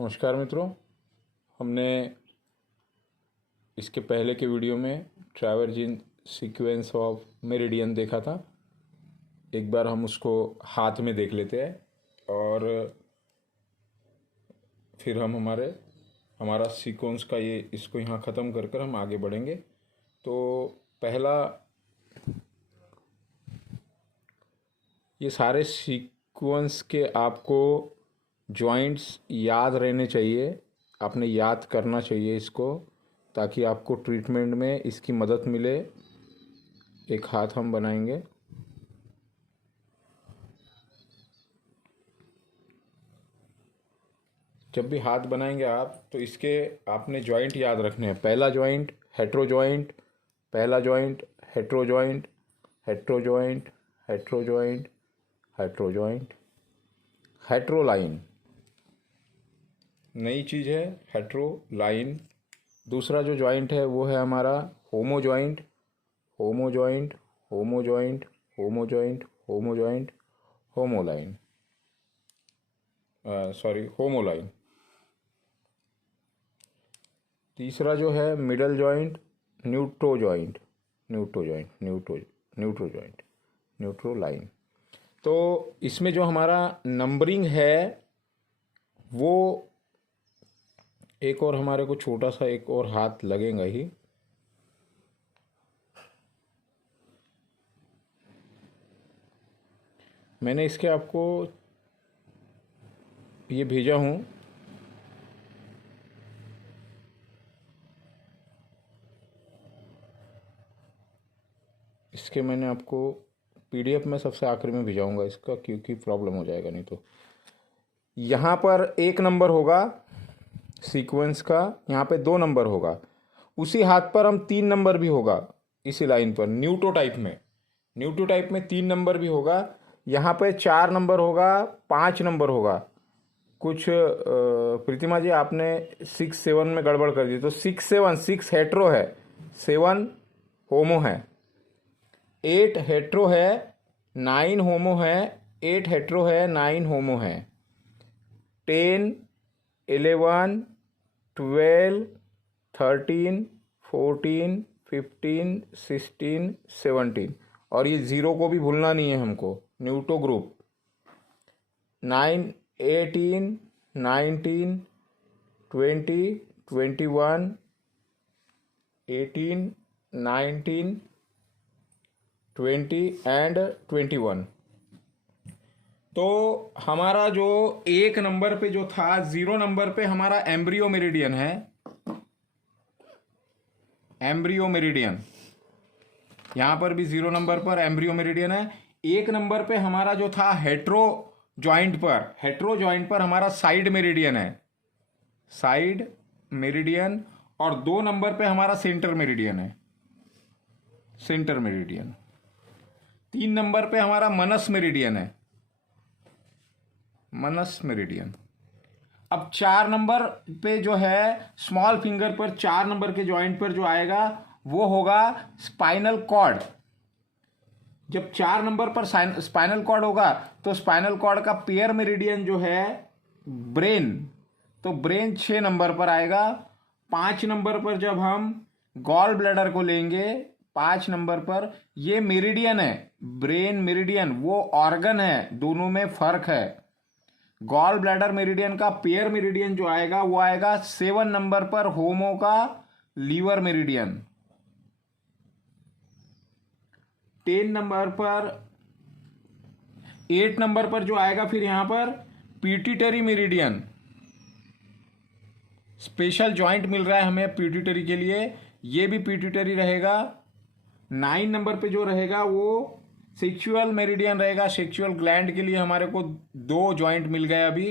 नमस्कार मित्रों। हमने इसके पहले के वीडियो में ट्रैवर्जिंग सीक्वेंस ऑफ मेरिडियन देखा था। एक बार हम उसको हाथ में देख लेते हैं और फिर हम हमारा सीक्वेंस का इसको यहाँ ख़त्म कर कर हम आगे बढ़ेंगे। तो पहला, ये सारे सीक्वेंस के आपको जॉइंट्स याद रहने चाहिए, आपने याद करना चाहिए इसको, ताकि आपको ट्रीटमेंट में इसकी मदद मिले। एक हाथ हम बनाएंगे। जब भी हाथ बनाएंगे आप, तो इसके आपने जॉइंट याद रखने हैं। पहला जॉइंट हेट्रो जॉइंट, पहला joint hetero joint, hetero joint, hetero joint, hetero joint, hetero line. नई चीज़ है हेट्रो लाइन। दूसरा जो जॉइंट है वो है हमारा homo joint, homo joint, homo joint, homo joint, homo joint, homo line, homo line. तीसरा जो है middle joint, neutro joint, neutro joint, neutro joint, neutro line. तो इसमें जो हमारा नंबरिंग है वो एक और हमारे को छोटा सा एक और हाथ लगेगा ही। मैंने इसके आपको ये भेजा हूँ। इसके मैंने आपको पीडीएफ में सबसे आखिर में भेजाऊंगा इसका, क्योंकि प्रॉब्लम हो जाएगा नहीं तो। यहाँ पर 1 नंबर होगा सीक्वेंस का, यहाँ पे 2 नंबर होगा। उसी हाथ पर हम 3 नंबर भी होगा इसी लाइन पर। न्यूट्रो टाइप में 3 नंबर भी होगा। यहाँ पे 4 नंबर होगा, 5 नंबर होगा। कुछ प्रीतिमा जी आपने 6-7 में गड़बड़ कर दी। तो 6-7, 6 हेट्रो है, 7 होमो है, 8 हेट्रो है, 9 होमो है, 8 हेट्रो है, 9 होमो है, 10, 11, 12, 13, 14, 15, 16, 17। और ये 0 को भी भूलना नहीं है हमको। न्यूट्रो ग्रुप 9, 18, 19, 20, 21, 18, 19, 20 एंड 21। तो हमारा जो 1 नंबर पे जो था, 0 नंबर पे हमारा एम्ब्रियो मेरिडियन है, एम्ब्रियो मेरिडियन। यहां पर भी 0 नंबर पर एम्ब्रियो मेरिडियन है। 1 नंबर पे हमारा जो था हेट्रो जॉइंट पर हमारा साइड मेरिडियन है, साइड मेरिडियन। और 2 नंबर पे हमारा सेंटर मेरिडियन है, सेंटर मेरिडियन। 3 नंबर पे हमारा मनस मेरिडियन है, मनस मेरिडियन। अब 4 नंबर पे जो है स्मॉल फिंगर पर 4 नंबर के जॉइंट पर जो आएगा वो होगा स्पाइनल कॉर्ड। जब 4 नंबर पर स्पाइनल कॉर्ड होगा तो स्पाइनल कॉर्ड का पेयर मेरिडियन जो है ब्रेन, तो ब्रेन 6 नंबर पर आएगा। 5 नंबर पर जब हम गॉल ब्लैडर को लेंगे, 5 नंबर पर, ये मेरिडियन है, ब्रेन मेरिडियन वो ऑर्गन है, दोनों में फर्क है। गॉल ब्लैडर मेरिडियन का पेयर मेरिडियन जो आएगा वो आएगा 7 नंबर पर, होमो का लीवर मेरिडियन। 10 नंबर पर, 8 नंबर पर जो आएगा फिर यहां पर पिट्यूटरी मेरिडियन। स्पेशल जॉइंट मिल रहा है हमें पिट्यूटरी के लिए, ये भी पिट्यूटरी रहेगा। 9 नंबर पे जो रहेगा वो सेक्सुअल मेरिडियन रहेगा। सेक्सुअल ग्लैंड के लिए हमारे को 2 जॉइंट मिल गए अभी।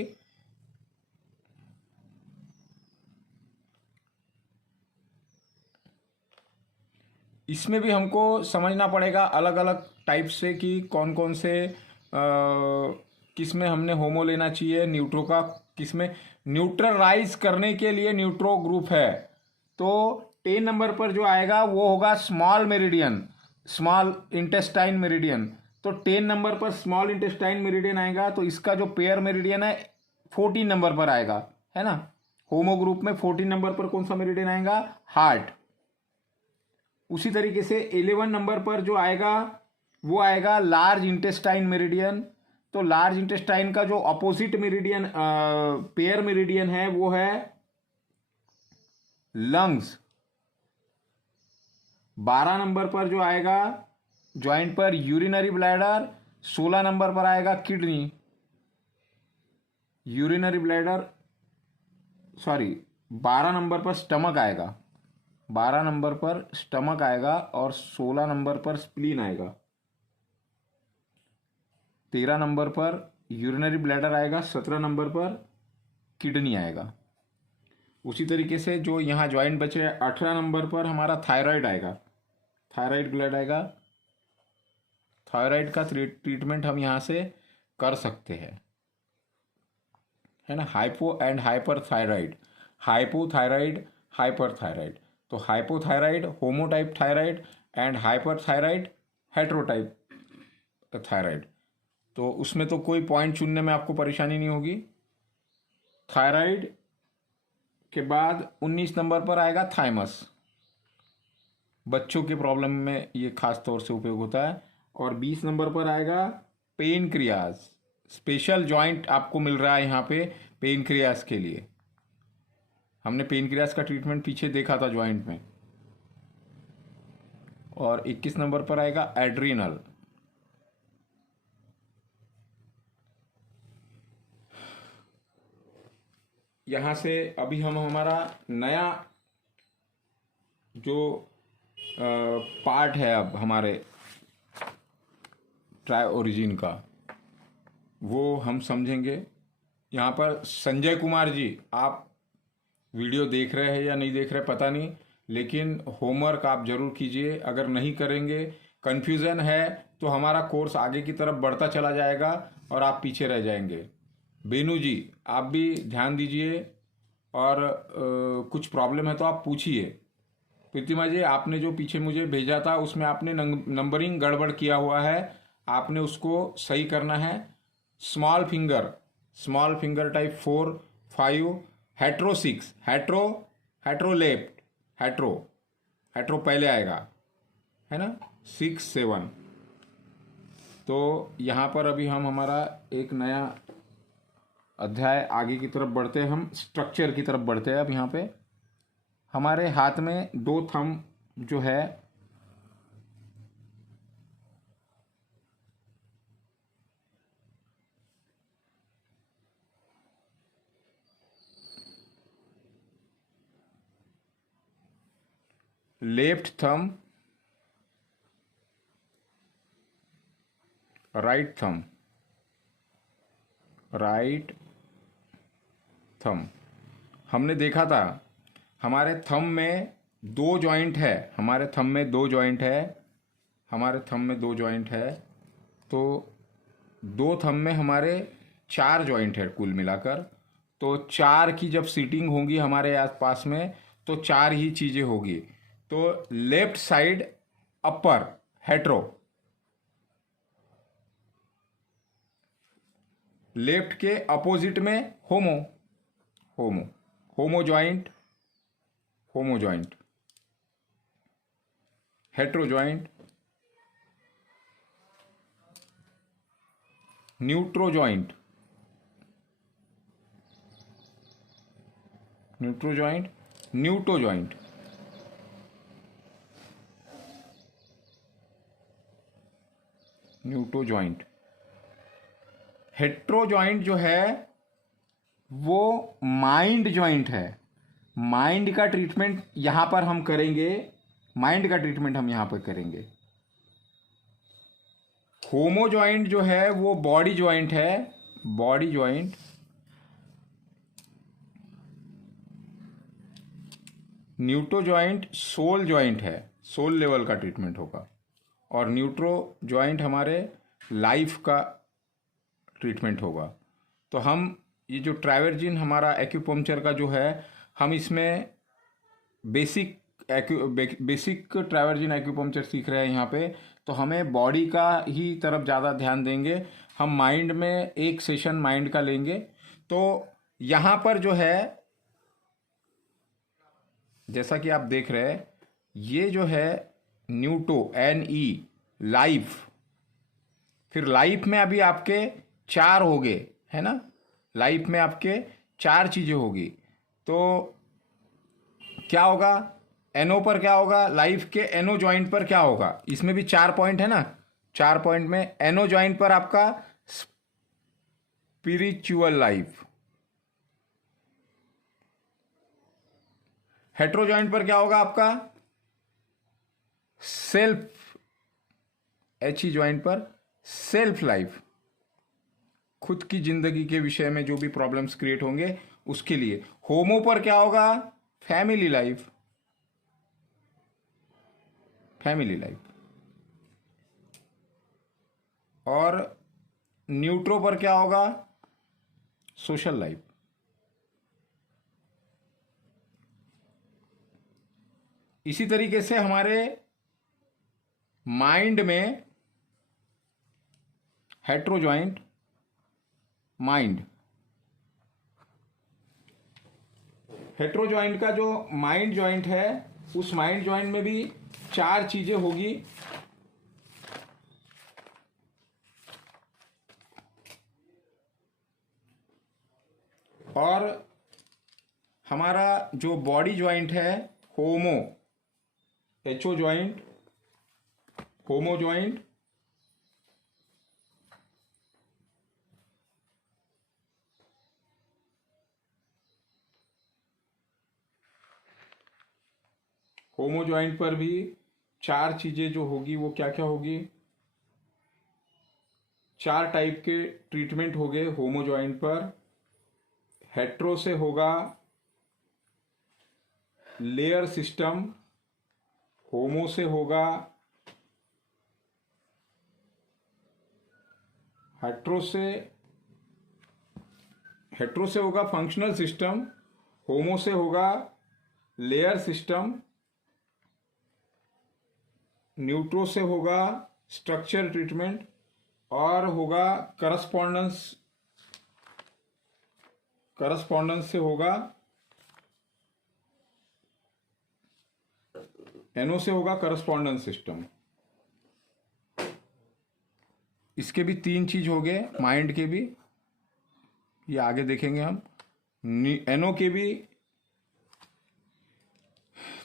इसमें भी हमको समझना पड़ेगा अलग अलग टाइप से कि कौन कौन से किस में हमने होमो लेना चाहिए, न्यूट्रो का किस में। न्यूट्रलाइज करने के लिए न्यूट्रो ग्रुप है। तो 10 नंबर पर जो आएगा वो होगा small meridian, small intestine meridian. तो 10 नंबर पर स्मॉल इंटेस्टाइन मेरिडियन आएगा, तो इसका जो पेयर मेरिडियन है 14 नंबर पर आएगा। है ना। होमो ग्रुप में 14 नंबर पर कौन सा मेरिडियन आएगा, हार्ट। उसी तरीके से 11 नंबर पर जो आएगा वो आएगा लार्ज इंटेस्टाइन मेरिडियन। तो लार्ज इंटेस्टाइन का जो अपोजिट मेरिडियन पेयर मेरिडियन है वो है लंग्स। 12 नंबर पर जो आएगा ज्वाइंट पर यूरिनरी ब्लैडर। 16 नंबर पर आएगा kidney, urinary bladder, sorry 12 number पर स्टमक आएगा, 12 नंबर पर स्टमक आएगा और 16 नंबर पर स्प्लीन आएगा। 13 नंबर पर यूरिनरी ब्लैडर आएगा, 17 नंबर पर किडनी आएगा। उसी तरीके से जो यहाँ ज्वाइंट बचे 18 नंबर पर हमारा थायराइड आएगा, थायराइड ग्लैंड आएगा। थायराइड का ट्रीटमेंट हम यहाँ से कर सकते हैं, है ना। Hypo and hyper thyroid, hypothyroid, hyper thyroid. तो hypothyroid homotype thyroid and hyper thyroid heterotype thyroid. तो उसमें तो कोई पॉइंट चुनने में आपको परेशानी नहीं होगी। थायराइड के बाद 19 नंबर पर आएगा थाइमस। बच्चों के प्रॉब्लम में ये खास तौर से उपयोग होता है। और 20 नंबर पर आएगा पेनक्रियाज। स्पेशल जॉइंट आपको मिल रहा है यहाँ पे पेनक्रियाज के लिए। हमने पेनक्रियाज का ट्रीटमेंट पीछे देखा था जॉइंट में। और 21 नंबर पर आएगा एड्रीनल। यहाँ से अभी हम हमारा नया जो पार्ट है अब हमारे ट्राई ओरिजिन का वो हम समझेंगे। यहाँ पर संजय कुमार जी, आप वीडियो देख रहे हैं या नहीं देख रहे पता नहीं, लेकिन होमवर्क आप जरूर कीजिए। अगर नहीं करेंगे, कन्फ्यूज़न है, तो हमारा कोर्स आगे की तरफ बढ़ता चला जाएगा और आप पीछे रह जाएंगे। बेनू जी, आप भी ध्यान दीजिए और कुछ प्रॉब्लम है तो आप पूछिए। प्रीतिमा जी, आपने जो पीछे मुझे भेजा था उसमें आपने नंबरिंग गड़बड़ किया हुआ है, आपने उसको सही करना है। Small finger type 4, 5, hetero 6, hetero left, hetero पहले आएगा, है ना, 6, 7। तो यहाँ पर अभी हम हमारा एक नया अध्याय आगे की तरफ बढ़ते हैं, हम स्ट्रक्चर की तरफ बढ़ते हैं। अब यहाँ पे हमारे हाथ में 2 थंब जो है लेफ्ट थंब, राइट थंब। हमने देखा था हमारे थंब में 2 जॉइंट है, हमारे थंब में 2 जॉइंट है। तो 2 थंब में हमारे 4 जॉइंट है कुल मिलाकर। तो 4 की जब सीटिंग होगी हमारे आसपास में तो 4 ही चीज़ें होगी। तो left side upper hetero, left के अपोजिट में homo joint, hetero joint, neutro joint, neutro joint. Hetero joint जो है वो माइंड जॉइंट है। माइंड का ट्रीटमेंट यहां पर हम करेंगे, होमो जॉइंट जो है वो बॉडी जॉइंट है, न्यूट्रो जॉइंट सोल जॉइंट है, सोल लेवल का ट्रीटमेंट होगा। और न्यूट्रो जॉइंट हमारे लाइफ का ट्रीटमेंट होगा। तो हम ये जो ट्राइवर्जिन हमारा एक्यूपंक्चर का जो है, हम इसमें बेसिक ट्राइवर्जिन एक्यूपंक्चर सीख रहे हैं यहाँ पे। तो हमें बॉडी का ही तरफ ज़्यादा ध्यान देंगे। हम माइंड में एक सेशन माइंड का लेंगे। तो यहां पर जो है जैसा कि आप देख रहे हैं, ये जो है न्यूटो NE लाइफ, फिर लाइफ में अभी आपके चार हो गए है ना, लाइफ में आपके चार चीजें होगी। तो क्या होगा, NO पर क्या होगा, लाइफ के NO ज्वाइंट पर क्या होगा, इसमें भी चार पॉइंट है ना, चार पॉइंट में NO ज्वाइंट पर आपका स्पिरिचुअल लाइफ, हेट्रो ज्वाइंट पर क्या होगा आपका सेल्फ, HE ज्वाइंट पर सेल्फ लाइफ, खुद की जिंदगी के विषय में जो भी प्रॉब्लम्स क्रिएट होंगे उसके लिए। होमो पर क्या होगा, फैमिली लाइफ, फैमिली लाइफ। और न्यूट्रो पर क्या होगा, सोशल लाइफ। इसी तरीके से हमारे माइंड में hetero joint mind, hetero joint का जो माइंड ज्वाइंट है, उस माइंड ज्वाइंट में भी चार चीजें होगी। और हमारा जो बॉडी ज्वाइंट है होमो, HO ज्वाइंट, होमो ज्वाइंट, होमो ज्वाइंट पर भी चार चीजें जो होगी वो क्या क्या होगी, चार टाइप के ट्रीटमेंट हो गए होमो ज्वाइंट पर। हेट्रो से होगा लेयर सिस्टम, होमो से होगा हेट्रो से होगा फंक्शनल सिस्टम, होमो से होगा लेयर सिस्टम, न्यूट्रो से होगा स्ट्रक्चर ट्रीटमेंट, और होगा करस्पॉन्डेंस से होगा NO से होगा करस्पॉन्डेंस सिस्टम। इसके भी तीन चीज हो गए, माइंड के भी, ये आगे देखेंगे हम, NO के भी।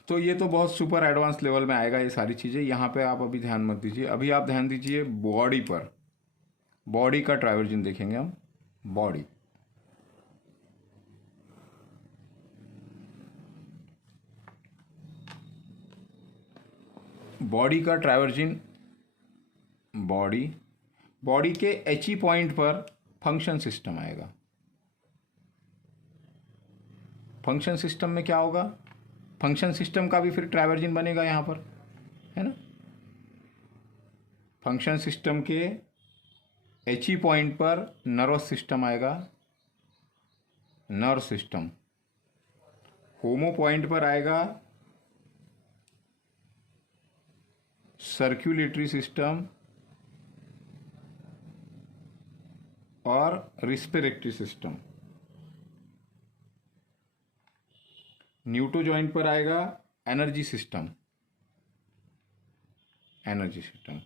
तो ये तो बहुत सुपर एडवांस लेवल में आएगा ये सारी चीजें, यहां पे आप अभी ध्यान मत दीजिए। अभी आप ध्यान दीजिए बॉडी पर, बॉडी का ट्राइवर्जन देखेंगे हम। बॉडी, बॉडी का ट्राइवर्जन, बॉडी, बॉडी के HE पॉइंट पर फंक्शन सिस्टम आएगा। फंक्शन सिस्टम में क्या होगा, फंक्शन सिस्टम का भी फिर ट्राइवर्जन बनेगा यहां पर, है ना। फंक्शन सिस्टम के HE पॉइंट पर नर्वस सिस्टम आएगा, नर्व सिस्टम। होमो पॉइंट पर आएगा सर्कुलेटरी सिस्टम और रिस्पिरेटरी सिस्टम। न्यूट्रो जॉइंट पर आएगा एनर्जी सिस्टम, एनर्जी सिस्टम।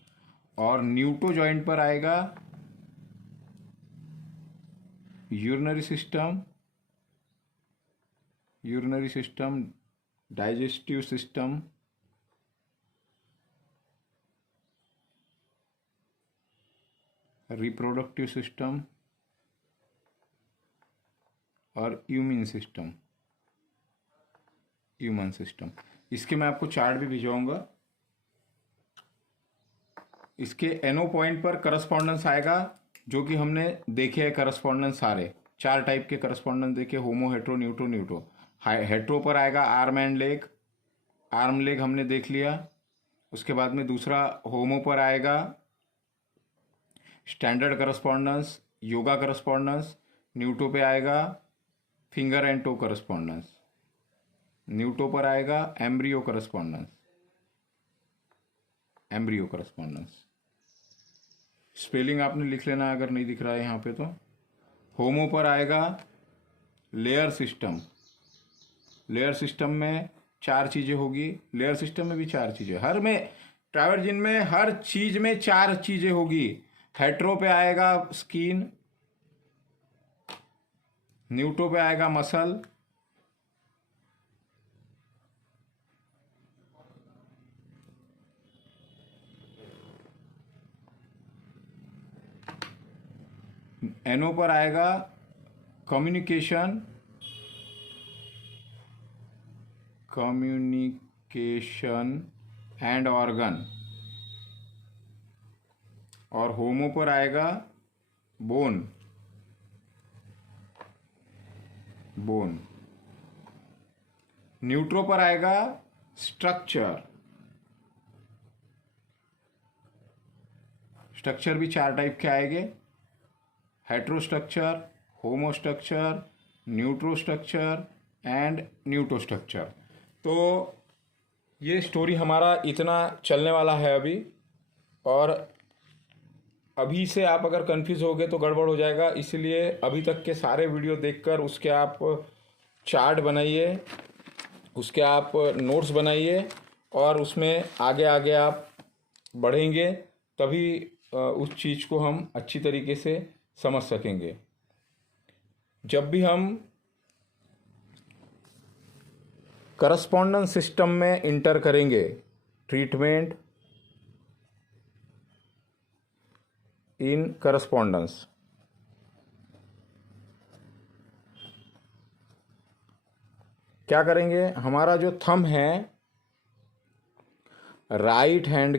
और न्यूट्रो जॉइंट पर आएगा urinary system, urinary system, digestive system, reproductive system और इम्यून सिस्टम, ह्यूमन सिस्टम। इसके मैं आपको चार्ट भी भिजवाऊंगा। इसके NO पॉइंट पर करस्पॉन्डेंस आएगा, जो कि हमने देखे हैं करस्पॉन्डेंस सारे चार टाइप के करस्पॉन्डेंस देखे, होमो, हेट्रो, न्यूट्रो, न्यूट्रो। हेट्रो पर आएगा arm and leg, arm leg हमने देख लिया। उसके बाद में दूसरा होमो पर आएगा स्टैंडर्ड करस्पॉन्डेंस, योगा करस्पॉन्डेंस। न्यूट्रो पे आएगा फिंगर एंड टो करस्पॉन्डेंस। न्यूट्रो पर आएगा embryo correspondence, embryo correspondence. Spelling आपने लिख लेना अगर नहीं दिख रहा है यहाँ पे तो। होमो पर आएगा लेयर सिस्टम, लेयर सिस्टम में 4 चीज़ें होगी, लेयर सिस्टम में भी 4 चीज़ें, हर में ट्रावर्जिन में हर चीज़ में 4 चीज़ें होगी। हेट्रो पे आएगा स्किन, न्यूट्रो पे आएगा मसल, एनो पर आएगा कम्युनिकेशन, कम्युनिकेशन एंड ऑर्गन, और होमो पर आएगा बोन, बोन। न्यूट्रो पर आएगा स्ट्रक्चर, स्ट्रक्चर भी 4 टाइप के आएंगे, hetero structure, homo structure, neutro structure and neutro structure. तो ये स्टोरी हमारा इतना चलने वाला है अभी, और अभी से आप अगर कंफ्यूज हो गए तो गड़बड़ हो जाएगा। इसलिए अभी तक के सारे वीडियो देखकर उसके आप चार्ट बनाइए, उसके आप नोट्स बनाइए, और उसमें आगे आगे आप बढ़ेंगे, तभी उस चीज़ को हम अच्छी तरीके से समझ सकेंगे। जब भी हम करस्पॉन्डेंस सिस्टम में इंटर करेंगे, ट्रीटमेंट इन करस्पॉन्डेंस, क्या करेंगे, हमारा जो थंब है राइट हैंड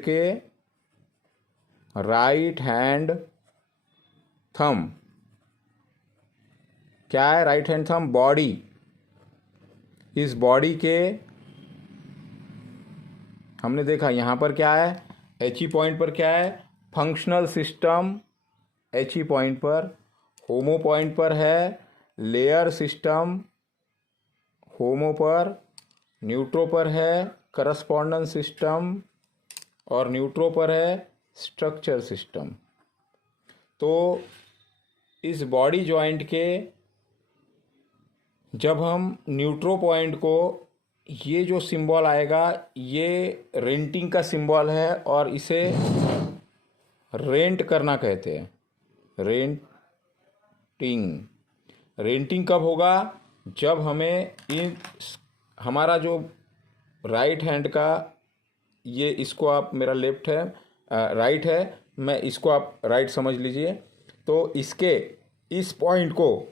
थंब, क्या है राइट हैंड थंब, बॉडी, इस बॉडी के हमने देखा यहाँ पर क्या है, एच ई पॉइंट पर क्या है, functional system H E point पर, होमो पॉइंट पर है लेयर सिस्टम, होमो पर, न्यूट्रो पर है करस्पॉन्डेंस सिस्टम, और न्यूट्रो पर है स्ट्रक्चर सिस्टम। तो इस बॉडी जॉइंट के जब हम न्यूट्रो पॉइंट को, ये जो सिंबल आएगा ये रेंटिंग का सिंबल है, और इसे रेंट करना कहते हैं, रेंटिंग। रेंटिंग कब होगा, जब हमें हमारा जो राइट हैंड का, ये इसको आप, मेरा लेफ्ट है राइट है, मैं इसको आप राइट समझ लीजिए। तो इसके इस पॉइंट को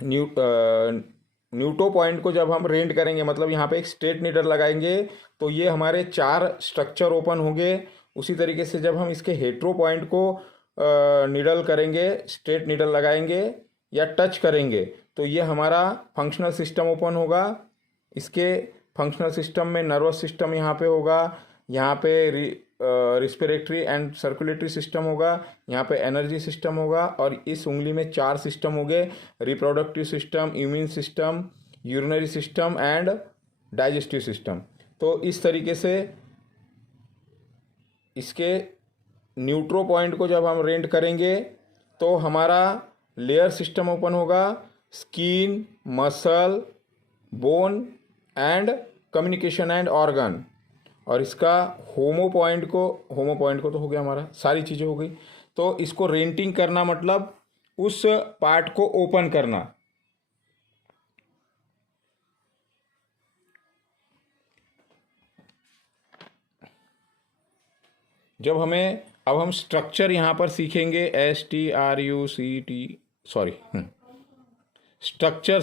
न्यूट्रो पॉइंट को जब हम रेंट करेंगे, मतलब यहाँ पे एक स्ट्रेट नीडल लगाएंगे, तो ये हमारे 4 स्ट्रक्चर ओपन होंगे। उसी तरीके से जब हम इसके हेट्रो पॉइंट को नीडल करेंगे, स्ट्रेट नीडल लगाएंगे या टच करेंगे, तो ये हमारा फंक्शनल सिस्टम ओपन होगा। इसके फंक्शनल सिस्टम में नर्वस सिस्टम यहाँ पे होगा, यहाँ पे रिस्पिरेटरी एंड सर्कुलेटरी सिस्टम होगा, यहाँ पे एनर्जी सिस्टम होगा, और इस उंगली में 4 सिस्टम हो गए, reproductive system, immune system, urinary system and digestive system. तो इस तरीके से इसके न्यूट्रो पॉइंट को जब हम रेंट करेंगे तो हमारा लेयर सिस्टम ओपन होगा, skin, muscle, bone and communication and organ. और इसका होमो पॉइंट को तो हो गया, हमारा सारी चीज़ें हो गई। तो इसको रेंटिंग करना मतलब उस पार्ट को ओपन करना। जब हमें, अब हम स्ट्रक्चर यहाँ पर सीखेंगे, स्ट्रक्चर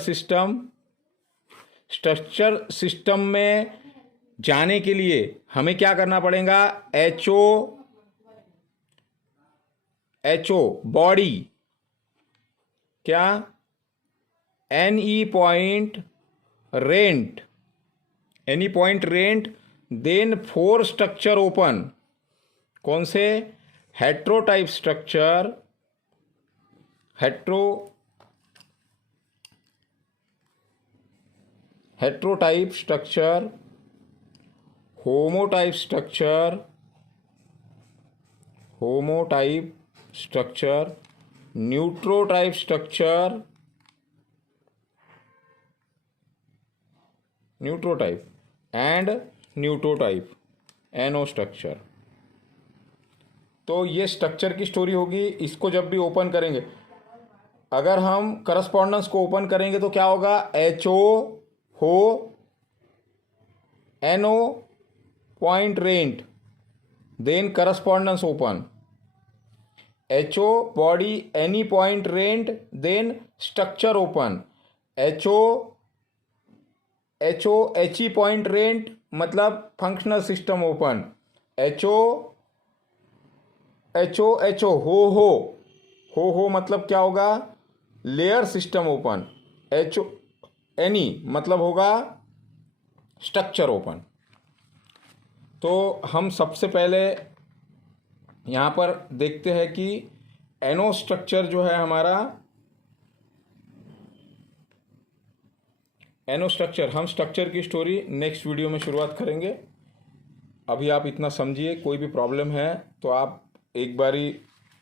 सिस्टम में जाने के लिए हमें क्या करना पड़ेगा, एचओ बॉडी, क्या, NE point rent, then 4 structure open. कौन से, hetero type structure, hetero type structure, homo type structure, neutro type structure neutrotype and neutrotype NO structure. तो ये स्ट्रक्चर की स्टोरी होगी। इसको जब भी ओपन करेंगे, अगर हम करस्पॉन्डेंस को ओपन करेंगे तो क्या होगा, HO हो NO point rent, then correspondence open, HO body any point rent, then structure open, HO HE point rent मतलब फंक्शनल सिस्टम ओपन, HO हो मतलब क्या होगा, layer system open, HO any मतलब होगा स्ट्रक्चर ओपन। तो हम सबसे पहले यहाँ पर देखते हैं कि NO स्ट्रक्चर जो है हमारा, NO स्ट्रक्चर, हम स्ट्रक्चर की स्टोरी नेक्स्ट वीडियो में शुरुआत करेंगे। अभी आप इतना समझिए, कोई भी प्रॉब्लम है तो आप एक बारी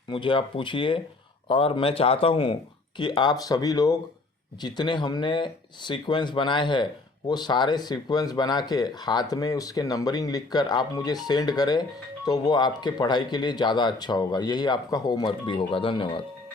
मुझे आप पूछिए। और मैं चाहता हूँ कि आप सभी लोग जितने हमने सीक्वेंस बनाए हैं वो सारे सीक्वेंस बना के हाथ में उसके नंबरिंग लिखकर आप मुझे सेंड करें, तो वो आपके पढ़ाई के लिए ज़्यादा अच्छा होगा। यही आपका होमवर्क भी होगा। धन्यवाद।